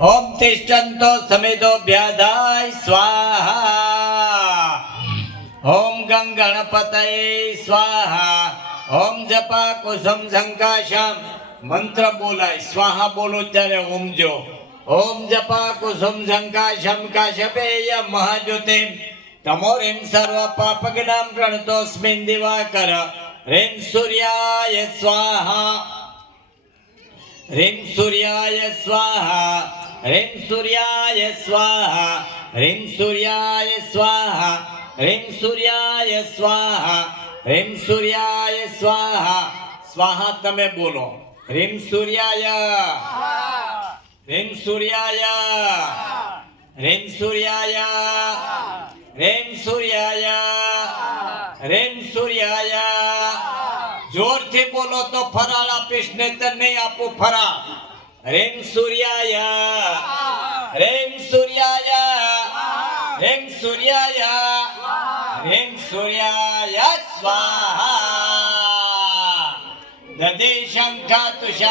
ओम तिष्ठन्तो समेतो व्याधाय स्वाहा ओम गणपतये स्वाहा ओम जपा कुसुम संकाशम मंत्र बोलाय स्वाहा बोलो त्यारे ओम जो ओम जपा कुसुम संकाशम काशपेय महाज्योति तमोरिं सर्व पापज्ञां प्रणतोऽस्मिन् दिवाकर ह्रीं सूर्याय स्वाहा ह्रीं सूर्याय स्वाहा ह्रीं सूर्याय स्वाहा ह्रीं सूर्याय स्वाहा ह्रीं सूर्याय स्वाहा ह्रीं सूर्याय स्वाहा स्वाहा तमे बोलो ह्रीं सूर्याय ह्रीं सूर्याय ह्रीं सूर्याय ह्रीं सूर्याय ह्रीं सूर्याय जोर थी बोलो तो फराळ आपीश नहीतर नहीं आपो फराळ ह्रीं सूर्याय ह्रीं सूर्याय ह्रीं सूर्याय ह्रीं सूर्याय स्वाहा दधि शंखा तुषार